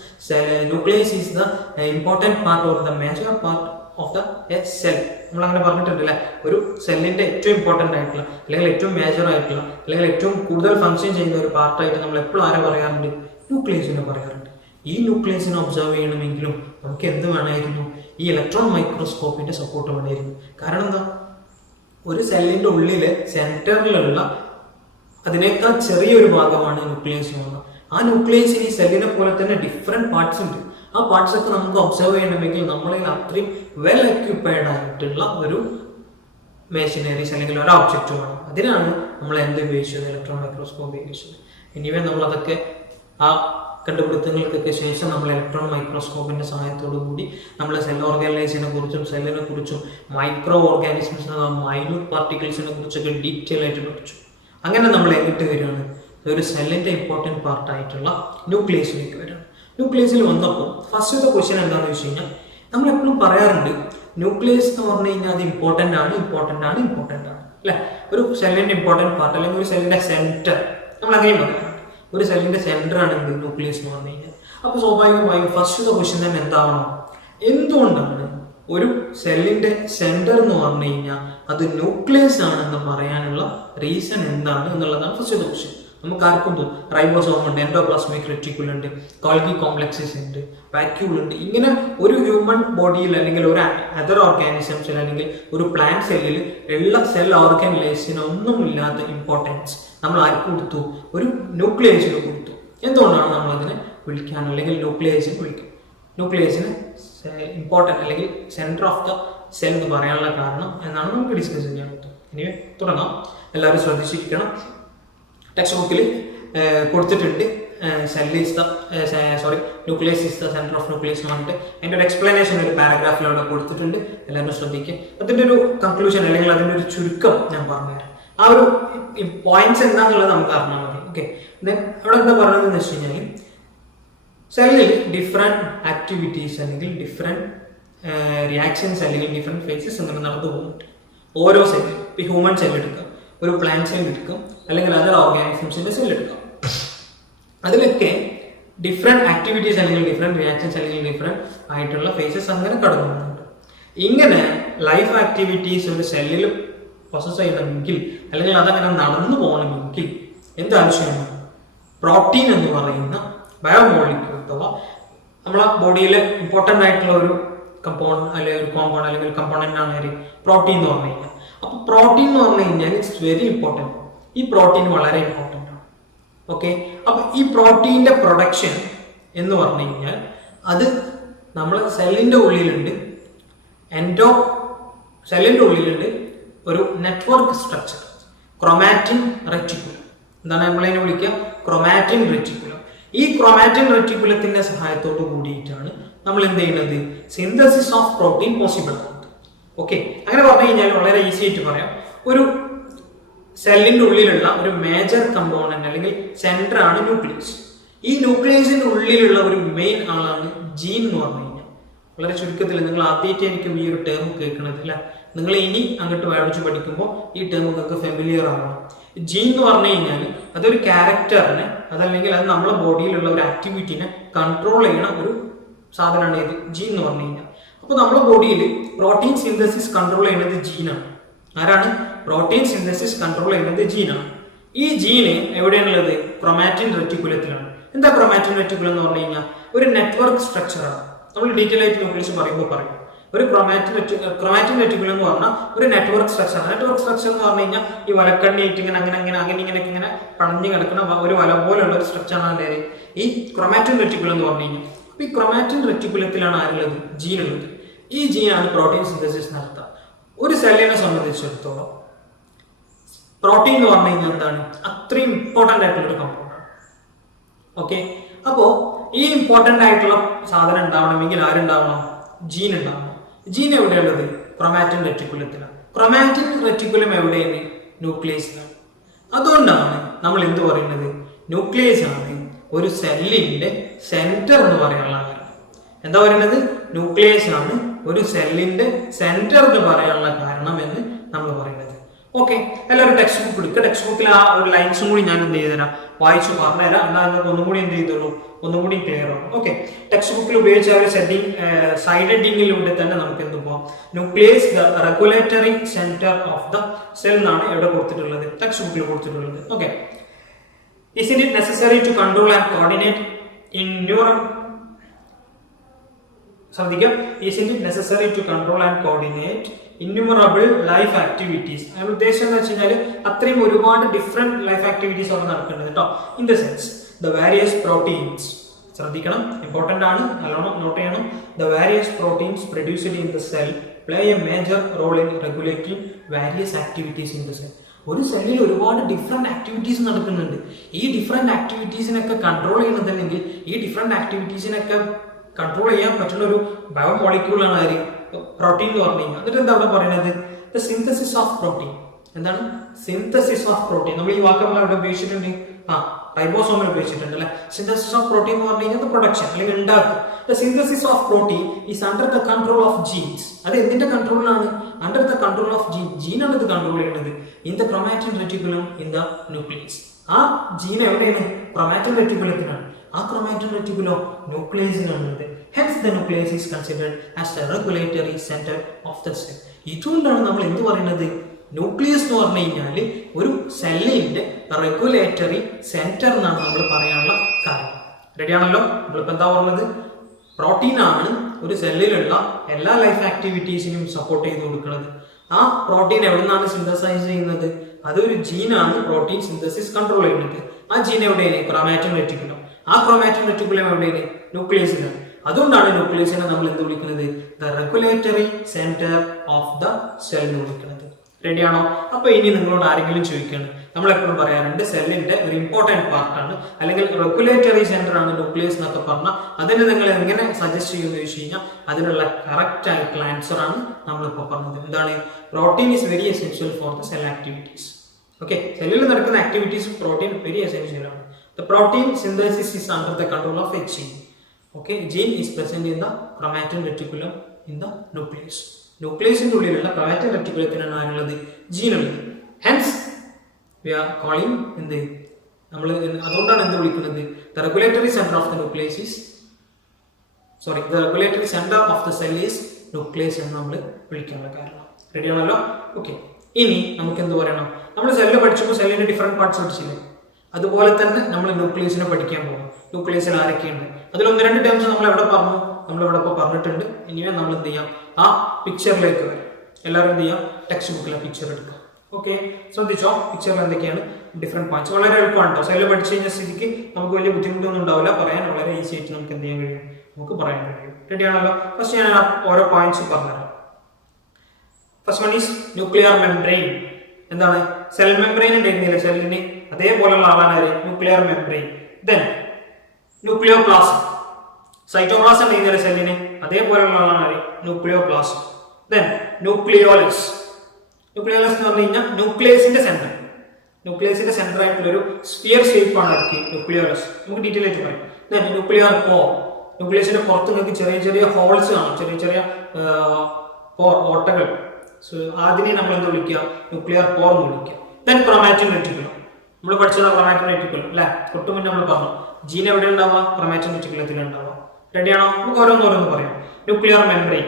nucleus is the important part or the major part of the cell. നമ്മൾ അങ്ങനെ പറഞ്ഞിട്ടുണ്ടല്ലേ, ഒരു സെല്ലിന്റെ ഏറ്റവും ഇമ്പോർട്ടൻ്റ് ആയിട്ടുള്ള അല്ലെങ്കിൽ ഏറ്റവും മേജർ ആയിട്ടുള്ള അല്ലെങ്കിൽ ഏറ്റവും കൂടുതൽ ഫംഗ്ഷൻ ചെയ്യുന്ന ഒരു പാർട്ടായിട്ട് നമ്മൾ എപ്പോഴും ആരെ പറയാറുണ്ട്, ന്യൂക്ലിയസിനെ പറയാറുണ്ട്. ഈ ന്യൂക്ലിയസിനെ ഒബ്സർവ് ചെയ്യണമെങ്കിലും നമുക്ക് എന്ത് വേണമായിരുന്നു, ഈ ഇലക്ട്രോൺ മൈക്രോസ്കോപ്പിന്റെ സപ്പോർട്ട് വേണമായിരുന്നു. കാരണം എന്താ, ഒരു സെല്ലിന്റെ ഉള്ളിലെ സെന്ററിലുള്ള അതിനേക്കാൾ ചെറിയൊരു ഭാഗമാണ് ന്യൂക്ലിയസ് എന്ന് പറഞ്ഞാൽ. ആ ന്യൂക്ലിയസിന് ഈ സെല്ലിനെ പോലെ തന്നെ ഡിഫറെന്റ് പാർട്സ് ഉണ്ട്. ആ പാർട്സ് ഒക്കെ നമുക്ക് ഒബ്സർവ് ചെയ്യണമെങ്കിൽ നമ്മളിൽ അത്രയും വെൽ എക്യുപ്പൈഡ് ആയിട്ടുള്ള ഒരു മെഷീനറീസ് അല്ലെങ്കിൽ ഒരു ഒബ്ജക്റ്റ് വേണം. അതിനാണ് നമ്മൾ എന്ത് ഉപയോഗിച്ചത്, ഇലക്ട്രോൺ മൈക്രോസ്കോപ്പ് ഉപയോഗിച്ചത്. എനിവേ നമ്മൾ അതൊക്കെ ആ കണ്ടുപിടുത്തങ്ങൾക്കൊക്കെ ശേഷം നമ്മൾ ഇലക്ട്രോൺ മൈക്രോസ്കോപ്പിന്റെ സഹായത്തോടു കൂടി നമ്മൾ സെൽ ഓർഗനൈസിനെ കുറിച്ചും സെല്ലിനെ കുറിച്ചും മൈക്രോ ഓർഗാനിസംസ് മൈന്യൂട്ട് പാർട്ടിക്കിൾസിനെ കുറിച്ചൊക്കെ ഡീറ്റെയിൽ ആയിട്ട് പഠിച്ചു. അങ്ങനെ നമ്മൾ എങ്ങിട്ട് വരികയാണ്, ഒരു സെല്ലിന്റെ ഇമ്പോർട്ടൻറ്റ് പാർട്ടായിട്ടുള്ള ന്യൂക്ലിയസിലേക്ക് വരികയാണ്. ന്യൂക്ലിയസിൽ വന്നപ്പോൾ ഫസ്റ്റത്തെ ക്വസ്റ്റ്യൻ എന്താണെന്ന് വെച്ച് കഴിഞ്ഞാൽ, നമ്മൾ എപ്പോഴും പറയാറുണ്ട് ന്യൂക്ലിയസ് എന്ന് പറഞ്ഞു കഴിഞ്ഞാൽ അത് ഇമ്പോർട്ടൻ്റ് ആണ് അല്ലെ. ഒരു സെല്ലിന്റെ ഇമ്പോർട്ടൻറ്റ് പാർട്ട് അല്ലെങ്കിൽ ഒരു സെല്ലിന്റെ സെന്റർ നമ്മൾ അങ്ങനെ പറയാറുണ്ട്. ഒരു സെല്ലിന്റെ സെന്റർ ആണ് എന്ത്, ന്യൂക്ലിയസ് എന്ന് പറഞ്ഞു കഴിഞ്ഞാൽ. അപ്പോൾ സ്വാഭാവികമായും ഫസ്റ്റത്തെ ക്വസ്റ്റ്യൻ തന്നെ എന്താവണം, എന്തുകൊണ്ടാണ് ഒരു സെല്ലിന്റെ സെന്റർ എന്ന് പറഞ്ഞു കഴിഞ്ഞാൽ അത് ന്യൂക്ലിയസ് ആണെന്ന് പറയാനുള്ള റീസൺ എന്താണ് എന്നുള്ളതാണ് ഫസ്റ്റത്തെ ക്വസ്റ്റ്യൻ. നമുക്ക് ആർക്കും തോന്നും റൈബോസോം ഉണ്ട്, എൻഡോപ്ലാസ്മിക് റെറ്റിക്യുലം ഉണ്ട്, ഗോൾഗി കോംപ്ലക്സസ് ഉണ്ട്, വാക്യൂൾ ഉണ്ട്. ഇങ്ങനെ ഒരു ഹ്യൂമൻ ബോഡിയിൽ അല്ലെങ്കിൽ ഒരു അതർ ഓർഗാനിസംസിൽ അല്ലെങ്കിൽ ഒരു പ്ലാന്റ് സെല്ലിൽ ഉള്ള സെൽ ഓർഗനൈസിനൊന്നുമില്ലാത്ത ഇമ്പോർട്ടൻസ് നമ്മൾ ആർക്ക് കൊടുത്തു, ഒരു ന്യൂക്ലിയസിന് കൊടുത്തു. എന്തുകൊണ്ടാണ് നമ്മൾ അതിനെ വിളിക്കാൻ അല്ലെങ്കിൽ ന്യൂക്ലിയസിന് വിളിക്കും, ന്യൂക്ലിയസിന് ഇമ്പോർട്ടൻറ്റ് അല്ലെങ്കിൽ സെൻറ്റർ ഓഫ് ദ സെൽ എന്ന് പറയാനുള്ള കാരണം എന്നാണ് നമുക്ക് ഡിസ്കസ് ചെയ്യാൻ പറ്റും. ഇനി തുടങ്ങാം. എല്ലാവരും ശ്രദ്ധിച്ചിരിക്കണം, ടെക്സ്റ്റ് ബുക്കിൽ കൊടുത്തിട്ടുണ്ട് nucleus is the centre of nucleus എന്ന് പറഞ്ഞിട്ട് അതിൻ്റെ ഒരു എക്സ്പ്ലനേഷൻ ഒരു പാരഗ്രാഫിൽ അവിടെ കൊടുത്തിട്ടുണ്ട്. എല്ലാവരും ശ്രദ്ധിക്കുക. അതിൻ്റെ ഒരു കൺക്ലൂഷൻ അല്ലെങ്കിൽ അതിൻ്റെ ഒരു ചുരുക്കം ഞാൻ പറഞ്ഞുതരാം. ആ ഒരു പോയിന്റ്സ് എന്താണെന്നുള്ളത് നമുക്ക് അറിഞ്ഞാൽ മതി. ഓക്കെ, ദെൻ അവിടെ എന്താ പറയുന്നതെന്ന് വെച്ച് കഴിഞ്ഞാൽ, സെല്ലിൽ ഡിഫറെൻറ്റ് ആക്ടിവിറ്റീസ് അല്ലെങ്കിൽ ഡിഫറെൻറ്റ് റിയാക്ഷൻസ് അല്ലെങ്കിൽ ഡിഫറെൻറ്റ് ഫേസസ് അങ്ങനെ നടന്നു പോകുന്നുണ്ട് ഓരോ സെല്ലിൽ. ഇപ്പോൾ ഹ്യൂമൻ സെൽ എടുക്കാം, ഒരു പ്ലാന്റ് സെൽ എടുക്കും, അല്ലെങ്കിൽ അതർ ഓർഗാനിസംസിന്റെ സെൽ എടുക്കാം. അതിലൊക്കെ ഡിഫറെൻറ്റ് ആക്ടിവിറ്റീസ് അല്ലെങ്കിൽ ഡിഫറെൻറ്റ് റിയാക്ഷൻസ് അല്ലെങ്കിൽ ഡിഫറെൻറ്റ് ആയിട്ടുള്ള ഫേസസ് അങ്ങനെ കടന്നു പോകുന്നുണ്ട്. ഇങ്ങനെ ലൈഫ് ആക്ടിവിറ്റീസ് ഒരു സെല്ലിൽ പ്രോസസ് ചെയ്യണമെങ്കിൽ അല്ലെങ്കിൽ അതങ്ങനെ നടന്നു പോകണമെങ്കിൽ എന്താവശ്യമാണ്, പ്രോട്ടീൻ എന്ന് പറയുന്ന ബയോമോളിക്യൂൾ അഥവാ നമ്മളെ ബോഡിയിലെ ഇമ്പോർട്ടൻ്റ് ആയിട്ടുള്ള ഒരു കമ്പോണന്റ് അല്ലെങ്കിൽ ഒരു കോമ്പൗണ്ട് അല്ലെങ്കിൽ കമ്പോണന്റ് ആണ് പ്രോട്ടീൻ എന്ന് പറഞ്ഞു കഴിഞ്ഞാൽ. അപ്പോൾ പ്രോട്ടീൻ എന്ന് പറഞ്ഞു കഴിഞ്ഞാൽ ഇറ്റ്സ് വെരി ഇമ്പോർട്ടൻറ്റ്. ഈ പ്രോട്ടീൻ വളരെ ഇമ്പോർട്ടൻ്റ് ആണ്. ഓക്കെ, അപ്പോൾ ഈ പ്രോട്ടീൻ്റെ പ്രൊഡക്ഷൻ എന്ന് പറഞ്ഞു കഴിഞ്ഞാൽ അത് നമ്മൾ സെല്ലിൻ്റെ ഉള്ളിലുണ്ട്, സെല്ലിൻ്റെ ഉള്ളിലുണ്ട് ഒരു നെറ്റ്വർക്ക് സ്ട്രക്ചർ, ക്രൊമാറ്റിൻ റെറ്റിക്കുലം. എന്താണ് നമ്മളതിനെ വിളിക്കുക, ക്രൊമാറ്റിൻ റെറ്റിക്കുലം. ഈ ക്രൊമാറ്റിൻ റെറ്റിക്കുലത്തിൻ്റെ സഹായത്തോട് കൂടിയിട്ടാണ് നമ്മൾ എന്ത് ചെയ്യുന്നത്, സിന്തസിസ് ഓഫ് പ്രോട്ടീൻ പോസിബിൾ ആണ്. ഓക്കെ, അങ്ങനെ പറഞ്ഞു കഴിഞ്ഞാൽ വളരെ ഈസി ആയിട്ട് പറയാം, ഒരു സെല്ലിന്റെ ഉള്ളിലുള്ള ഒരു മേജർ കമ്പോണന്റ് അല്ലെങ്കിൽ സെന്റർ ആണ് ന്യൂക്ലിയസ്. ഈ ന്യൂക്ലിയസിന്റെ ഉള്ളിലുള്ള ഒരു മെയിൻ ആളാണ് ജീൻ എന്ന് പറഞ്ഞു കഴിഞ്ഞാൽ. വളരെ ചുരുക്കത്തിൽ നിങ്ങൾ ആദ്യമായിട്ട് എനിക്ക് ഈ ഒരു ടേം കേൾക്കണത് അല്ല, നിങ്ങൾ ഇനി അങ്ങോട്ട് വായിച്ച് പഠിക്കുമ്പോൾ ഈ ടേം നിങ്ങൾക്ക് ഫെമിലിയർ ആവണം. ജീൻ എന്ന് പറഞ്ഞു കഴിഞ്ഞാൽ അതൊരു ക്യാരക്ടറിനെ അതല്ലെങ്കിൽ അത് നമ്മളെ ബോഡിയിലുള്ള ഒരു ആക്ടിവിറ്റിനെ കൺട്രോൾ ചെയ്യണ ഒരു സാധനമാണ് ഇത് ജീൻ എന്ന് പറഞ്ഞു കഴിഞ്ഞാൽ. അപ്പോൾ നമ്മുടെ ബോഡിയിൽ പ്രോട്ടീൻ സിന്തസിസ് കൺട്രോൾ ചെയ്യുന്നത് ജീനാണ്. ആരാണ്? പ്രോട്ടീൻ സിന്തസിസ് കൺട്രോൾ ചെയ്യുന്നത് ജീനാണ്. ഈ ജീന് എവിടെയാണുള്ളത്? ക്രൊമാറ്റിൻ റെറ്റിക്കുലത്തിലാണ്. എന്താ ക്രൊമാറ്റിൻ റെറ്റിക്കുലം എന്ന് പറഞ്ഞു കഴിഞ്ഞാൽ ഒരു നെറ്റ്വർക്ക് സ്ട്രക്ചറാണ്. നമ്മൾ ഡീറ്റെയിൽ ആയിട്ട് ന്യൂക്ലിയസ് പറയുമ്പോൾ പറയും. ഒരു ക്രൊമാറ്റിൻ റെറ്റിക്കുലം എന്ന് പറഞ്ഞാൽ ഒരു നെറ്റ്വർക്ക് സ്ട്രക്ചർ. നെറ്റ്വർക്ക് സ്ട്രക്ചർ എന്ന് പറഞ്ഞു കഴിഞ്ഞാൽ ഈ വലക്കണ്ണിയായിട്ട് ഇങ്ങനെ ഇങ്ങനെയൊക്കെ ഇങ്ങനെ പണഞ്ഞു കിടക്കുന്ന ഒരു വല പോലെയുള്ള ഒരു സ്ട്രക്ചറാണ് അതിൻ്റെ ഈ ക്രൊമാറ്റിൻ റെറ്റിക്കുലം എന്ന് പറഞ്ഞു കഴിഞ്ഞാൽ. അപ്പോൾ ഈ ക്രൊമാറ്റിൻ റെറ്റിക്കുലത്തിലാണ് ആരുള്ളത്? ജീനുള്ളത്. ഈ ജീനാണ് പ്രോട്ടീൻ സിന്തസിസ് നടത്തുക. ഒരു സെല്ലിനെ സംബന്ധിച്ചിടത്തോളം പ്രോട്ടീൻ എന്ന് പറഞ്ഞു കഴിഞ്ഞാൽ എന്താണ്? അത്രയും ഇമ്പോർട്ടൻ്റ് ആയിട്ടുള്ള ഒരു കമ്പൗണ്ടാണ്. ഓക്കെ, അപ്പോൾ ഈ ഇമ്പോർട്ടൻ്റ് ആയിട്ടുള്ള സാധനം ഉണ്ടാവണമെങ്കിൽ ആരുണ്ടാവണം? ജീൻ ഉണ്ടാവണം. ജീൻ എവിടെയുള്ളത്? ക്രൊമാറ്റിൻ റെറ്റിക്കുലത്തിലാണ്. ക്രൊമാറ്റിൻ റെറ്റിക്കുലം എവിടെയാണ്? ന്യൂക്ലിയസിലാണ്. അതുകൊണ്ടാണ് നമ്മൾ എന്ത് പറയുന്നത്? ന്യൂക്ലിയസ് ആണ് ഒരു സെല്ലിന്റെ സെന്റർ എന്ന് പറയാനുള്ള കാരണം. എന്താ പറയുന്നത്? ന്യൂക്ലിയസ് ആണ് ഒരു സെല്ലിന്റെ സെന്റർ എന്ന് പറയാനുള്ള കാരണം എന്ന് നമ്മൾ പറയുന്നത്. ഓക്കെ, എല്ലാവരും ടെക്സ്റ്റ് ബുക്ക് എടുക്കുക. ടെക്സ്റ്റ് ബുക്കിൽ ആ ഒരു ലൈൻസും കൂടി ഞാൻ എന്ത് ചെയ്തുതരാം, വായിച്ചു പറഞ്ഞുതരാം. എന്നാൽ നിങ്ങൾക്ക് ഒന്നും കൂടി എന്ത് ചെയ്തോളൂ, ഒന്നും കൂടി ക്ലിയർ ആവും. ഓക്കെ, ടെക്സ്റ്റ് ബുക്കിൽ ഉപയോഗിച്ച ഒരു സൈഡ് ഹെഡിങ്ങിലൂടെ തന്നെ നമുക്ക് എന്ത് പോകാം? Nucleus the regulatory centre of the cell എന്നാണ് എവിടെ കൊടുത്തിട്ടുള്ളത്? ടെക്സ്റ്റ് ബുക്കിൽ കൊടുത്തിട്ടുള്ളത്. Okay, isn't it necessary to control and coordinate in isn't it necessary to control and coordinate innumerable life activities? അതിന്റെ ഉദ്ദേശം എന്ന് വെച്ച് കഴിഞ്ഞാൽ അത്രയും ഒരുപാട് ഡിഫറെന്റ് ലൈഫ് ആക്ടിവിറ്റീസ് അവിടെ നടക്കുന്നുണ്ട് കേട്ടോ. In the sense the various proteins, ശ്രദ്ധിക്കണം, ഇമ്പോർട്ടന്റ് ആണ്, നല്ലോണം നോട്ട് ചെയ്യണം. The various proteins produced in the cell play a major role in regulating various activities in the cell. ഒരു സെല്ലിൽ ഒരുപാട് ഡിഫറെന്റ് ആക്ടിവിറ്റീസ് നടക്കുന്നുണ്ട്. ഈ ഡിഫറെന്റ് ആക്ടിവിറ്റീസിനൊക്കെ കൺട്രോൾ ചെയ്യണമെന്നുണ്ടെങ്കിൽ ഈ ഡിഫറെന്റ് ആക്ടിവിറ്റീസിനൊക്കെ കൺട്രോൾ ചെയ്യാൻ പറ്റുന്ന ഒരു ബയോമോളിക്യൂളാണ് ആര്? പ്രോട്ടീൻ എന്ന് പറഞ്ഞു കഴിഞ്ഞാൽ. എന്നിട്ട് എന്താ അവിടെ പറയുന്നത്? The synthesis of protein. എന്താണ് സിന്തസിസ് ഓഫ് പ്രോട്ടീൻ? നമ്മൾ ഈ വാക്ക് നമ്മൾ അവിടെ ഉപയോഗിച്ചിട്ടുണ്ട്. റൈബോസോമിൽ ഉപയോഗിച്ചിട്ടുണ്ട് അല്ലെ. സിന്തസിസ് ഓഫ് പ്രോട്ടീൻ എന്ന് പറഞ്ഞു കഴിഞ്ഞാൽ പ്രൊഡക്ഷൻ അല്ലെങ്കിൽ ഉണ്ടാക്കുക. The synthesis of protein is under the control of genes. അത് എന്തിന്റെ കൺട്രോളിലാണ്? Under the control of gene. ജീനാണ് ഇത് കൺട്രോൾ ചെയ്യുന്നത്. In the chromatin reticulum in the nucleus. ആ ജീൻ എവിടെയാണ്? ക്രൊമാറ്റിൻ റെറ്റിക്കുലത്തിനാണ്. ആ ക്രൊമാറ്റിൻ റെറ്റിക്കുലം ന്യൂക്ലിയസിനാണുള്ളത്. Hence the nucleus is considered as the regulatory center of the cell. ഇതുകൊണ്ടാണ് നമ്മൾ എന്ത് പറയുന്നത്? ന്യൂക്ലിയസ് എന്ന് പറഞ്ഞു കഴിഞ്ഞാൽ ഒരു സെല്ലിന്റെ റെഗുലേറ്ററി സെന്റർ എന്നാണ് നമ്മൾ പറയാനുള്ള കാരണം. റെഡിയാണല്ലോ? നമ്മളിപ്പോൾ എന്താ പറഞ്ഞത്? പ്രോട്ടീൻ ആണ് ഒരു സെല്ലിലുള്ള എല്ലാ ലൈഫ് ആക്ടിവിറ്റീസിനും സപ്പോർട്ട് ചെയ്ത് കൊടുക്കുന്നത്. ആ പ്രോട്ടീൻ എവിടെ നിന്നാണ് സിന്തസൈസ് ചെയ്യുന്നത്? അതൊരു ജീനാണ് പ്രോട്ടീൻ സിന്തസിസ് കൺട്രോൾ ചെയ്യുന്നത്. ആ ജീൻ എവിടെയാണ്? Chromatin reticulum. ആ ക്രൊമാറ്റിൻ റെറ്റിക്കുലം എവിടെയാണ്? ന്യൂക്ലിയസിലാണ്. അതുകൊണ്ടാണ് ന്യൂക്ലിയസിനെ നമ്മൾ എന്ത് വിളിക്കുന്നത്? The regulatory centre of the cell എന്ന് വിളിക്കുന്നത്. റെഡിയാണോ? അപ്പൊ ഇനി നിങ്ങളോട് ആരെങ്കിലും ചോദിക്കുകയാണ്, നമ്മൾ എപ്പോഴും പറയാറുണ്ട് സെല്ലിന്റെ ഒരു ഇമ്പോർട്ടന്റ് പാർട്ടാണ് അല്ലെങ്കിൽ റെഗുലേറ്ററി സെന്റർ ആണ് ന്യൂക്ലിയസ് എന്നൊക്കെ പറഞ്ഞാൽ അതിന് നിങ്ങൾ എങ്ങനെ സജസ്റ്റ് ചെയ്യുമെന്ന് ചോദിച്ചു കഴിഞ്ഞാൽ അതിനുള്ള കറക്റ്റ് ആയിട്ടുള്ള ആൻസർ ആണ് നമ്മളിപ്പോൾ പറഞ്ഞത്. എന്താണ്? Protein is very essential for the cell activities. Okay, സെല്ലിൽ നടക്കുന്ന ആക്ടിവിറ്റീസ് പ്രോട്ടീൻ വെരി എസെൻഷ്യൽ ആണ്. The protein synthesis is under the control of a gene. Okay, gene is present in the chromatin reticulum in the nucleus. ന്യൂക്ലിയസിന്റെ ഉള്ളിലുള്ള chromatin reticulum ആണുള്ളത്, gene ഉള്ളത്. Hence we are calling എന്ത്? നമ്മൾ അതുകൊണ്ടാണ് എന്ത് വിളിക്കുന്നത്? The regulatory center of the nucleus is the regulatory center of the cell is nucleus എന്ന് നമ്മൾ വിളിക്കാനുള്ള കാരണം. റെഡി ആണല്ലോ? ഓക്കെ, ഇനി നമുക്ക് എന്ത് പറയണം? നമ്മൾ സെല്ല് പഠിച്ചപ്പോൾ സെല്ലിന്റെ ഡിഫറെന്റ് പാർട്സ് പഠിച്ചില്ലേ? അതുപോലെ തന്നെ നമ്മൾ ന്യൂക്ലിയസിനെ പഠിക്കാൻ പോകും. ന്യൂക്ലിയസിൽ ആരൊക്കെയുണ്ട്? അതിൽ ഒന്ന് രണ്ട് ടേംസ് നമ്മൾ എവിടെ പറഞ്ഞു? നമ്മൾ ഇവിടെ ഇപ്പോൾ പറഞ്ഞിട്ടുണ്ട്. ഇനിയും നമ്മൾ എന്ത് ചെയ്യാം? ആ പിക്ചറിലേക്ക് വരാം. എല്ലാവരും എന്ത് ചെയ്യാം? ടെക്സ്റ്റ് ബുക്കിലെ പിക്ചർ എടുക്കുക. ഓക്കെ, ശ്രദ്ധിച്ചോ? പിക്ചറിൽ എന്തൊക്കെയാണ് ഡിഫറെന്റ് പോയിന്റ്സ്? വളരെ എളുപ്പമാണ് കേട്ടോ. സെല്ല് പഠിച്ചു കഴിഞ്ഞ സ്ഥിതിക്ക് നമുക്ക് വലിയ ബുദ്ധിമുട്ടൊന്നും ഉണ്ടാവില്ല. പറയാൻ വളരെ ഈസി ആയിട്ട് നമുക്ക് എന്ത് ചെയ്യാൻ കഴിയും? നമുക്ക് പറയാൻ കഴിയും. റെഡി ആണല്ലോ? ഫസ്റ്റ് ഞാൻ ഓരോ പോയിന്റ്സ് പറഞ്ഞുതരാം. First one is nuclear membrane. എന്താണ്? സെൽ മെംബ്രെയിൻ ഉണ്ടായിരുന്നില്ല സെല്ലിന്, അതേപോലെയുള്ള ആളാണ് nuclear membrane. Then nucleoplasm. Cytoplasm ഉണ്ടായിരുന്നില്ല സെല്ലിന്, അതേപോലെയുള്ള ആളാണ് ന്യൂക്ലിയോപ്ലാസം. Then nucleolus. ന്യൂക്ലിയോലസ് എന്ന് പറഞ്ഞു കഴിഞ്ഞാൽ ന്യൂക്ലിയസിന്റെ സെന്റർ. ന്യൂക്ലിയസിന്റെ സെന്റർ ആയിട്ടുള്ള ഒരു സ്ഫിയർ ഷേപ്പ് ആണ് ന്യൂക്ലിയോലസ്. നമുക്ക് ഡീറ്റെയിൽ ആയിട്ട് പറയാം. ദെൻ ന്യൂക്ലിയർ പോർ. ന്യൂക്ലിയസിന്റെ പുറത്ത് നിങ്ങൾക്ക് ചെറിയ ചെറിയ ഹോൾസ് കാണും, ചെറിയ ചെറിയ പോർ, ഓട്ടകൾ. അതിനെ നമ്മൾ എന്ത് വിളിക്കുക? ന്യൂക്ലിയർ പോർ എന്ന് വിളിക്കുക. Then chromatin reticulum. നമ്മൾ പഠിച്ചത് ക്രൊമാറ്റിൻ റെറ്റിക്കുലം അല്ലെ? തൊട്ട് മുന്നേ നമ്മൾ പറഞ്ഞു ജീൻ എവിടെ ഉണ്ടാവുക? ക്രൊമാറ്റിൻ റെറ്റിക്കുലത്തിൽ ഉണ്ടാവുക. റെഡിയാണോ? നമുക്ക് ഓരോന്നോരോന്ന് പറയാം. Nuclear membrane.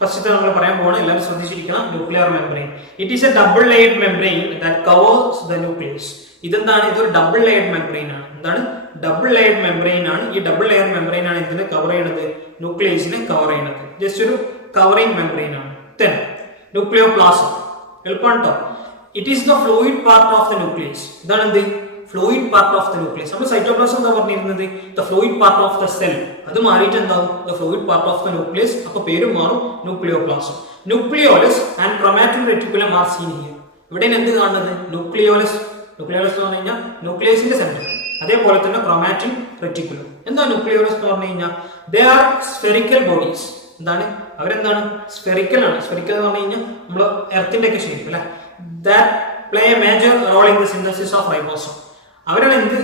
ഫസ്റ്റ് നമ്മൾ പറയാൻ പോവാണ്, എല്ലാവരും ശ്രദ്ധിച്ചിരിക്കണം. Nuclear membrane. It is a double layered membrane that covers the nucleus. ഇതെന്താണ്? ഇതൊരു ഡബിൾ ലെയർഡ് മെംബ്രെയിൻ ആണ്. എന്താണ്? ഡബിൾ ലെയർഡ് മെംബ്രെയിൻ ആണ്. ഈ ഡബിൾ ലെയർ മെംബ്രെയിൻ ആണ് ഇതിനെ കവർ ചെയ്യുന്നത്, ന്യൂക്ലിയസിനെ കവർ ചെയ്യുന്നത്. ജസ്റ്റ് ഒരു കവറിംഗ് മെംബ്രെയിൻ ആണ്. Then nucleoplasm. എളുപ്പമാണ് കേട്ടോ. It is the fluid part of the nucleus. ഇതാണ് എന്ത്? Fluid part of the nucleus. നമ്മൾ സൈറ്റോപ്ലാസം എന്താ പറഞ്ഞിരുന്നത്? The fluid part of the cell. അത് മാറിയിട്ട് എന്താവും? The fluid part of the nucleus. അപ്പൊ പേര് മാറും, nucleoplasm. Nucleolus and chromatin reticulum are seen here. ഇവിടെ എന്ത് കാണുന്നത്? ന്യൂക്ലിയോലസ്. ന്യൂക്ലിയോലസ് എന്ന് പറഞ്ഞു കഴിഞ്ഞാൽ ന്യൂക്ലിയസിന്റെ സെന്റർ. അതേപോലെ തന്നെ ക്രോമാറ്റിൻ റെറ്റിക്കുലം. എന്താ ന്യൂക്ലിയോലസ് എന്ന് പറഞ്ഞു കഴിഞ്ഞാൽ? They are spherical bodies. എന്താണ്? അവരെന്താണ്? സ്ഫെറിക്കൽ ആണ്. സ്ഫെറിക്കൽ എന്ന് പറഞ്ഞു കഴിഞ്ഞാൽ നമ്മൾ എർത്തിന്റെ ഒക്കെ ഷേപ്പ് അല്ലെ. That play a major role in the synthesis of ribosome. അവരാണ് എന്ത്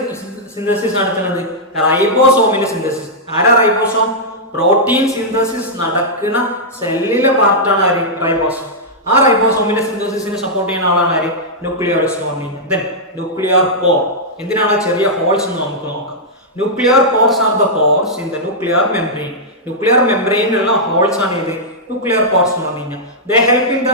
സിന്തസിസ് നടത്തുന്നത്? റൈബോസോമിന്റെ സിന്തസിസ്. ആരാ റൈബോസോം? പ്രോട്ടീൻ സിന്തസിസ് നടക്കുന്ന സെല്ലിലെ പാർട്ടാണ് ആര്? റൈബോസോം. ആ റൈബോസോമിന്റെ സിന്തസിസിനെ സപ്പോർട്ട് ചെയ്യുന്ന ആളാണ് ആര്? ന്യൂക്ലിയോലസ് എന്ന് പറഞ്ഞു കഴിഞ്ഞാൽ. Then nuclear pore. എന്തിനാണ് ചെറിയ ഹോൾസ് എന്ന് നമുക്ക് നോക്കാം. Nuclear pores are the pores in the nuclear membrane. Nuclear മെംബ്രെയിനിലുള്ള ഹോൾസ് ആണ് ഇത് ന്യൂക്ലിയർ പോർസ് എന്ന് പറഞ്ഞു കഴിഞ്ഞാൽ. They help in the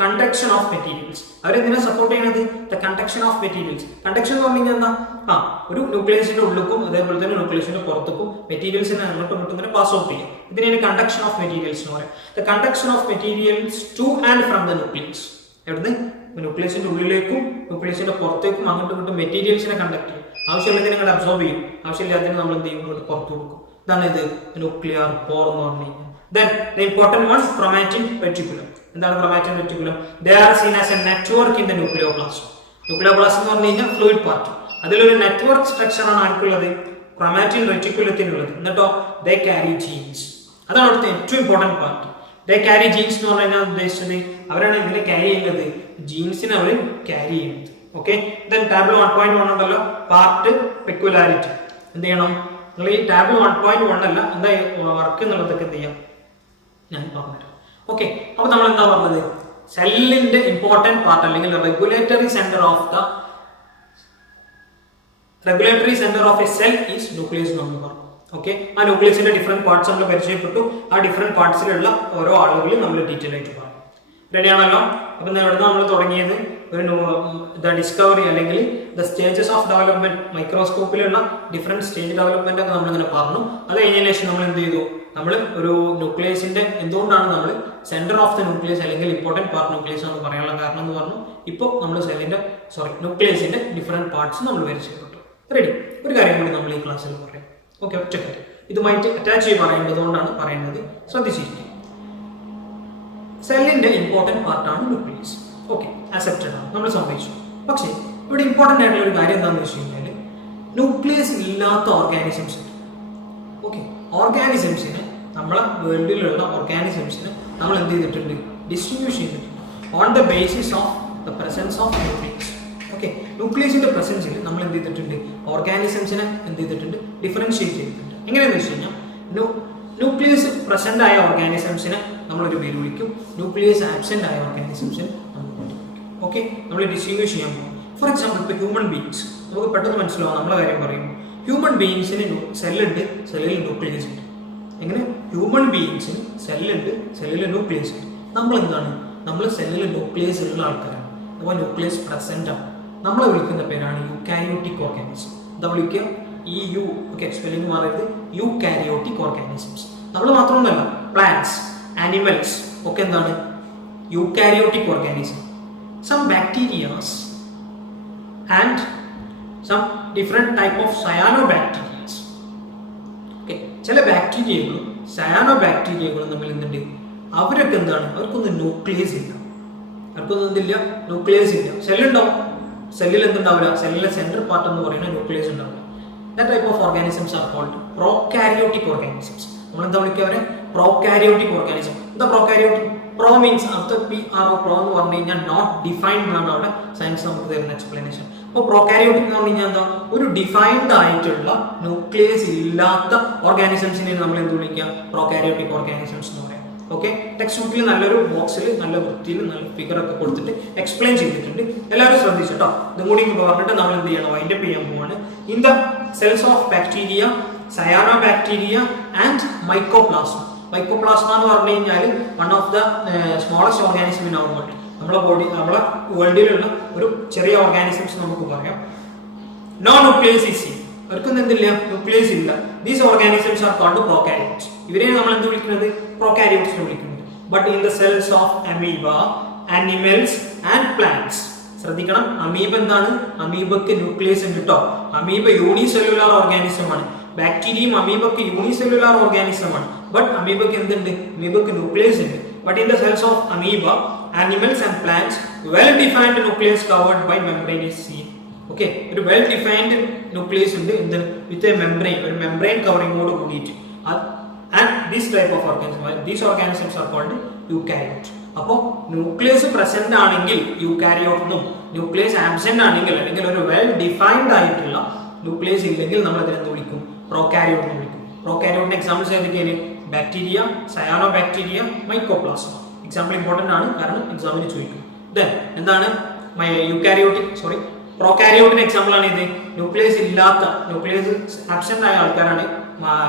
conduction of materials. അവരെന്തിനാ സപ്പോർട്ട് ചെയ്യുന്നത്? The conduction of materials. Conduction എന്ന് പറഞ്ഞു കഴിഞ്ഞാൽ എന്താ? ഒരു ന്യൂക്ലിയസിന്റെ ഉള്ളിലും അതേപോലെ തന്നെ ന്യൂക്ലിയസിന്റെ പുറത്തേക്കും മെറ്റീരിയൽസിനെ അങ്ങോട്ടും ഇങ്ങോട്ടും ഇങ്ങനെ പാസ് ഔട്ട് ചെയ്യും. ഇതിനാണ് കണ്ടക്ഷൻ ഓഫ് മെറ്റീരിയൽസ് എന്ന് പറയും. The conduction of materials two and from the nucleus. എവിടുന്ന്? ന്യൂക്ലിയസിന്റെ ഉള്ളിലേക്കും ന്യൂക്ലിയസിന്റെ പുറത്തേക്കും അങ്ങോട്ടും ഇങ്ങോട്ടും മെറ്റീരിയൽസിനെ കണ്ടക്ട് ചെയ്യും. ആവശ്യമുള്ളതിനെ അങ്ങോട്ട് അബ്സോർബ് ചെയ്യും, ആവശ്യമില്ലാത്തതിനെ നമ്മൾ എന്ത് ചെയ്യും? ഇങ്ങോട്ട് പുറത്തു കൊടുക്കും. ഇതാണ് ഇത് ന്യൂക്ലിയർ പോർ എന്ന് പറഞ്ഞു കഴിഞ്ഞാൽ. Then the important one, chromatin reticulum. എന്താണ് chromatin reticulum? They are seen as a network in the nucleoplasm. Nucleoplasm എന്ന് പറഞ്ഞു കഴിഞ്ഞാൽ ഫ്ലൂയിഡ് പാർട്ട്. അതിലൊരു നെറ്റ്വർക്ക് സ്ട്രക്ചർ ആണ് ആർക്കുള്ളത്? ക്രോമാറ്റിൻ റെറ്റിക്കുലത്തിനുള്ളത്. എന്നിട്ടോ they carry genes. അതാണ് അവിടുത്തെ ഏറ്റവും important part. they carry genes എന്ന് പറഞ്ഞു കഴിഞ്ഞാൽ ഉദ്ദേശിച്ചത് അവരാണ് ഇതിനെ ക്യാരി ചെയ്യുന്നത്, ജീൻസിനെ അവർ ക്യാരി ചെയ്യുന്നത്. ഓക്കെ. ദെൻ ടാബിൾ 1.1 ഉണ്ടല്ലോ, പാർട്ട് പെക്യുലാരിറ്റി. എന്ത് ചെയ്യണം? നിങ്ങൾ ഈ ടാബിൾ 1.1 അല്ല എന്താ വർക്ക് എന്നുള്ളതൊക്കെ എന്ത് ചെയ്യാം ഞാൻ പറഞ്ഞുതരാം. ഓക്കെ. അപ്പൊ നമ്മൾ എന്താ പറഞ്ഞത്? സെല്ലിന്റെ ഇമ്പോർട്ടന്റ് പാർട്ട് അല്ലെങ്കിൽ regulatory centre of A cell is nucleus എന്ന് നമ്മൾ പറഞ്ഞു. ഓക്കെ. ആ ന്യൂക്ലിയസിന്റെ ഡിഫറെന്റ് പാർട്സ് നമ്മൾ പരിചയപ്പെട്ടു. ആ ഡിഫറെന്റ് പാർട്സിലുള്ള ഓരോ ആളുകളും നമ്മൾ ഡീറ്റെയിൽ ആയിട്ട് പറഞ്ഞു. റെഡിയാണല്ലോ? അപ്പൊ ഇവിടെ നമ്മൾ തുടങ്ങിയത് ഒരു ഡിസ്കവറി അല്ലെങ്കിൽ ദ സ്റ്റേജസ് ഓഫ് ഡെവലപ്മെന്റ്, മൈക്രോസ്കോപ്പിലുള്ള ഡിഫറെന്റ് സ്റ്റേജ് ഡെവലപ്മെന്റ് ഒക്കെ നമ്മളിങ്ങനെ പറഞ്ഞു. അത് കഴിഞ്ഞതിന് ശേഷം നമ്മൾ എന്ത് ചെയ്തു? നമ്മൾ ഒരു ന്യൂക്ലിയസിന്റെ എന്തുകൊണ്ടാണ് നമ്മൾ സെന്റർ ഓഫ് ദ ന്യൂക്ലിയസ് അല്ലെങ്കിൽ ഇമ്പോർട്ടന്റ് പാർട്ട് ന്യൂക്ലിയസ് എന്ന് പറയാനുള്ള കാരണം എന്ന് പറഞ്ഞു. ഇപ്പോൾ നമ്മൾ ന്യൂക്ലിയസിന്റെ ഡിഫറെന്റ് പാർട്സ് നമ്മൾ പരിചയപ്പെട്ടു. റെഡി? ഒരു കാര്യം കൂടി നമ്മൾ ഈ ക്ലാസ്സിൽ പറയാം. ഓക്കെ. ഒറ്റ കാര്യം ഇതുമായിട്ട് അറ്റാച്ച് ചെയ്ത് പറയേണ്ടതുകൊണ്ടാണ് പറയുന്നത്, ശ്രദ്ധിച്ചിരിക്കും. സെല്ലിന്റെ ഇമ്പോർട്ടന്റ് പാർട്ടാണ് ന്യൂക്ലിയസ്. ഓക്കെ, അക്സെപ്റ്റഡ് ആണ്, നമ്മൾ സമ്മതിച്ചു. പക്ഷേ ഇവിടെ ഇമ്പോർട്ടന്റ് ആയിട്ടുള്ള ഒരു കാര്യം എന്താണെന്ന് വെച്ച് കഴിഞ്ഞാൽ ന്യൂക്ലിയസ് ഇല്ലാത്ത ഓർഗാനിസംസ് ഉണ്ട്. ഓക്കെ. ഓർഗാനിസംസിനെ നമ്മളെ വേൾഡിലുള്ള ഓർഗാനിസംസിനെ നമ്മൾ എന്ത് ചെയ്തിട്ടുണ്ട്? ഡിസ്ട്രിബ്യൂട്ട് ചെയ്തിട്ടുണ്ട് on the basis of the presence of nucleus. Okay. ന്യൂക്ലിയസിന്റെ പ്രസൻസിൽ നമ്മൾ എന്ത് ചെയ്തിട്ടുണ്ട്? ഓർഗാനിസംസിനെ എന്ത് ചെയ്തിട്ടുണ്ട്? ഡിഫറൻഷിയേറ്റ് ചെയ്തിട്ടുണ്ട്. എങ്ങനെയാണെന്ന് വെച്ച് കഴിഞ്ഞാൽ ന്യൂക്ലിയസ് പ്രസന്റ് ആയ ഓർഗാനിസംസിനെ നമ്മളൊരു പേര് വിളിക്കും, ന്യൂക്ലിയസ് ആബ്സെന്റ് ആയ ഓർഗാനിസംസിനെ നമ്മൾ വിളിക്കും. ഓക്കെ. നമ്മൾ ഡിസ്റ്റിങ്വിഷ് ചെയ്യാൻ പോകും. ഫോർ എക്സാമ്പിൾ ഇപ്പോൾ ഹ്യൂമൻ ബീങ്സ് നമുക്ക് പെട്ടെന്ന് മനസ്സിലാവും. നമ്മളെ കാര്യം പറയും. ഹ്യൂമൻ ബീങ്സിന് സെല്ലുണ്ട്, സെല്ലിൽ ന്യൂക്ലിയസ് ഉണ്ട്. എങ്ങനെ? ഹ്യൂമൻ ബീങ്സിന് സെല്ലുണ്ട്, സെല്ലിൽ ന്യൂക്ലിയസ് ഉണ്ട്. നമ്മൾ എന്താണ്? നമ്മൾ സെല്ലിൽ ന്യൂക്ലിയസ് ഉള്ള ആൾക്കാരാണ്. അപ്പോൾ ന്യൂക്ലിയസ് പ്രസന്റ് ആണ്. നമ്മളെ വിളിക്കുന്ന പേരാണ് യൂക്കാരിയോട്ടിക് ഓർഗാനിസം. എന്താ വിളിക്കുക? ഓക്കെ, സ്പെല്ലിംഗ് മാറരുത്. Eukaryotic organisms. നമ്മൾ മാത്രമൊന്നുമല്ല, പ്ലാന്റ്സ്, ആനിമൽസ് ഒക്കെ എന്താണ്? Eukaryotic organism. Some bacterias and some different type of cyanobacterias. Okay. ചില ബാക്ടീരിയകളും സയാനോബാക്ടീരിയകളും തമ്മിൽ എന്തുണ്ട്? അവരൊക്കെ എന്താണ്? അവർക്കൊന്നും ന്യൂക്ലിയസ് ഇല്ല. അവർക്കൊന്നും എന്തില്ല? ന്യൂക്ലിയസ് ഇല്ല. സെല്ലുണ്ടാവും, സെല്ലിൽ എന്തുണ്ടാവില്ല? സെല്ലിലെ സെൻട്രൽ പാർട്ട് എന്ന് പറയുന്നത് ന്യൂക്ലിയസ് ഉണ്ടാവില്ല. That type of organisms are called prokaryotic organisms. നമ്മൾ എന്താ വിളിക്കുക അവരെ? prokaryotic organism. എന്താ prokaryotic? Pro means after PRO, pro എന്ന് പറഞ്ഞു കഴിഞ്ഞാൽ നോട്ട് ഡിഫൈൻഡ് എന്നാണ് അവിടെ സയൻസ് നമുക്ക് തരുന്ന എക്സ്പ്ലനേഷൻ. അപ്പോൾ prokaryotic എന്ന് പറഞ്ഞു കഴിഞ്ഞാൽ എന്താ? ഒരു ഡിഫൈൻഡ് ആയിട്ടുള്ള ന്യൂക്ലിയസ് ഇല്ലാത്ത ഓർഗാനിസംസിനെ നമ്മൾ എന്ത് വിളിക്കുക? prokaryotic organisms എന്ന് പറയാം. ഓക്കെ. ടെക്സ്റ്റ് ബുക്കിൽ നല്ലൊരു ബോക്സിൽ നല്ല വൃത്തിയിൽ നല്ല ഫിഗർ ഒക്കെ കൊടുത്തിട്ട് എക്സ്പ്ലെയിൻ ചെയ്തിട്ടുണ്ട്. എല്ലാവരും ശ്രദ്ധിച്ചിട്ടോ. ഇതും കൂടി പറഞ്ഞിട്ട് നമ്മൾ എന്ത് ചെയ്യണം? വൈൻഡപ്പ് ചെയ്യാൻ പോവാണ്. In the cells of bacteria, cyanobacteria and mycoplasma. Mycoplasma എന്ന് പറഞ്ഞു കഴിഞ്ഞാൽ one of the smallest organism in our world. നമ്മളെ ബോഡി, നമ്മളെ വേൾഡിലുള്ള ഒരു ചെറിയ ഓർഗാനിസംസ് നമുക്ക് പറയാം. No nucleus is seen. അവർക്കൊന്നും എന്തില്ല, ന്യൂക്ലിയസ് ഇല്ല. These organisms are called prokaryotes. ഇവരെ നമ്മൾ എന്ത് വിളിക്കുന്നത്, പ്രോകാരിയോട്സ് വിളിക്കുന്നത്. But in the cells of amoeba, animals and plants. ശ്രദ്ധിക്കണം, അമീബ എന്താണ്, അമീബക്ക് ന്യൂക്ലിയസ് ഉണ്ട് കേട്ടോ. അമീബ യൂണിസെല്ലുലാർ ഓർഗാനിസം ആണ്. ബാക്ടീരിയയും അമീബക്ക് യൂണിസെല്ലുലാർ ഓർഗാനിസം ആണ്. ബട്ട് അമീബക്ക് എന്തുണ്ട്, അമീബക്ക് ന്യൂക്ലിയസ് ഉണ്ട്. But in the cells of amoeba, animals and plants, well defined nucleus covered by membrane is seen. Okay, ഒരു well defined nucleus ഉണ്ട് എന്ത്, with a membrane, ഒരു membrane covering ഓട് കൂടിയിട്ട്. And this type of organisms, these organisms are called eukaryotes. അപ്പോൾ nucleus present ആണെങ്കിൽ eukaryote എന്നും, nucleus absent ആണെങ്കിൽ അല്ലെങ്കിൽ ഒരു വെൽ ഡിഫൈൻഡ് ആയിട്ടുള്ള ന്യൂക്ലിയസ് ഇല്ലെങ്കിൽ നമ്മൾ അതിനെ എന്ത് വിളിക്കും, പ്രോകാരിയോട്ട് എന്ന് വിളിക്കും. പ്രോകാരിയോട്ടിന്റെ എക്സാമ്പിൾസ് ഏതൊക്കെയാണ്, bacteria, cyano bacteria, mycoplasma. Example important ആണ്, കാരണം എക്സാമിന് ചോദിക്കും. ദെൻ എന്താണ് പ്രോകാരിയോട്ടിന് എക്സാമ്പിൾ ആണ് ഇത്, ന്യൂക്ലിയസ് ഇല്ലാത്ത, ന്യൂക്ലിയസ് ആബ്സെന്റ് ആയ ആൾക്കാരാണ്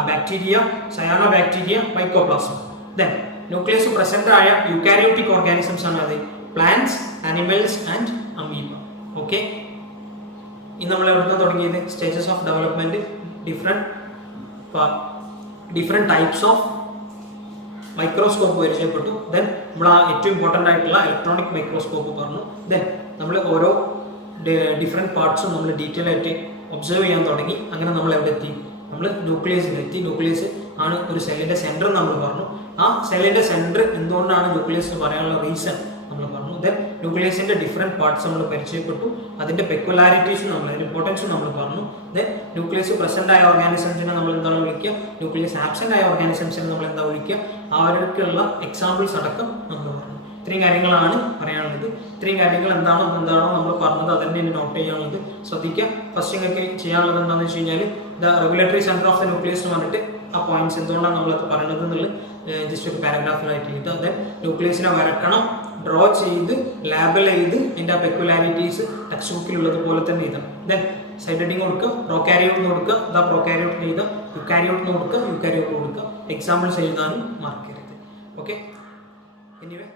bacteria, cyano bacteria, mycoplasma. Then nucleus present ആയ യൂകാരിയോട്ടിക് ഓർഗാനിസംസ് ആണ് അത് plants, animals and amoeba. Okay, ഇനി നമ്മൾ എവിടുന്ന് തുടങ്ങിയത്, stages of development, different types of microscope പരിചയപ്പെട്ടു. ദെൻ നമ്മൾ ആ ഏറ്റവും ഇമ്പോർട്ടൻ്റ് ആയിട്ടുള്ള ഇലക്ട്രോണിക് മൈക്രോസ്കോപ്പ് പറഞ്ഞു. ദെൻ നമ്മൾ ഓരോ ഡിഫറെൻറ്റ് പാർട്സും നമ്മൾ ഡീറ്റെയിൽ ആയിട്ട് ഒബ്സർവ് ചെയ്യാൻ തുടങ്ങി. അങ്ങനെ നമ്മൾ എവിടെ എത്തി, നമ്മൾ ന്യൂക്ലിയസിലെത്തി. ന്യൂക്ലിയസ് ആണ് ഒരു സെല്ലിൻ്റെ സെൻറ്റർ നമ്മൾ പറഞ്ഞു. ആ സെല്ലിൻ്റെ സെൻറ്റർ എന്തുകൊണ്ടാണ് ന്യൂക്ലിയസ് എന്ന് പറയാനുള്ള റീസൺ നമ്മൾ പറഞ്ഞു. ദെൻ ന്യൂക്ലിയസിൻ്റെ ഡിഫറെൻറ്റ് പാർട്സ് നമ്മൾ പരിചയപ്പെട്ടു, അതിൻ്റെ പെക്യുലാരിറ്റീസും നമ്മൾ, അതിൻ്റെ ഇമ്പോർട്ടൻസും നമ്മൾ പറഞ്ഞു. ദെൻ ന്യൂക്ലിയസ് പ്രസന്റ് ആയ ഓർഗാനിസംസിനെ നമ്മൾ എന്താണ് വിളിക്കുക, ന്യൂക്ലിയസ് ആബ്സെന്റ് ആയ ഓർഗാനിസംസിനെ നമ്മൾ എന്താ വിളിക്കുക, അവർക്കുള്ള എക്സാമ്പിൾസ് അടക്കം നമ്മൾ പറഞ്ഞു. ഇത്രയും കാര്യങ്ങളാണ് പറയാനുള്ളത്. ഇത്രയും കാര്യങ്ങൾ എന്താണോ നമ്മൾ പറഞ്ഞത് അത് തന്നെ നോട്ട് ചെയ്യാനുള്ളത്. ശ്രദ്ധിക്കുക. ഫസ്റ്റ് നിങ്ങൾക്ക് ചെയ്യാനുള്ളത് എന്താണെന്ന് വെച്ച് കഴിഞ്ഞാൽ the regulatory centre of the nucleus എന്ന് പറഞ്ഞിട്ട് ആ പോയിന്റ്സ് എന്തുകൊണ്ടാണ് നമ്മളത് പറയുന്നത് എന്നുള്ളത് ജസ്റ്റ് ഒരു പാരഗ്രാഫിലായിട്ട് എഴുതുക. ദെൻ ന്യൂക്ലിയസിനെ വരക്കണം, ഡ്രോ ചെയ്ത് ലാബൽ ചെയ്ത് അതിൻ്റെ ആ പെക്യുലാരിറ്റീസ് ടെക്സ്റ്റ് ബുക്കിലുള്ളത് പോലെ തന്നെ എഴുതണം. ദെൻ സൈഡ് ഹെഡിങ് കൊടുക്കുക, പ്രോകാരിയോട്ട് എന്ന് കൊടുക്കുക, ദ പ്രോകാരിയോട്ട് എഴുതുക, യുക്കാരിയോട്ട് എന്ന് കൊടുക്കുക, യുക്കാരിയോട്ട് കൊടുക്കുക. എക്സാമ്പിൾസ് എഴുതാനും മറക്കരുത്. Okay, anyway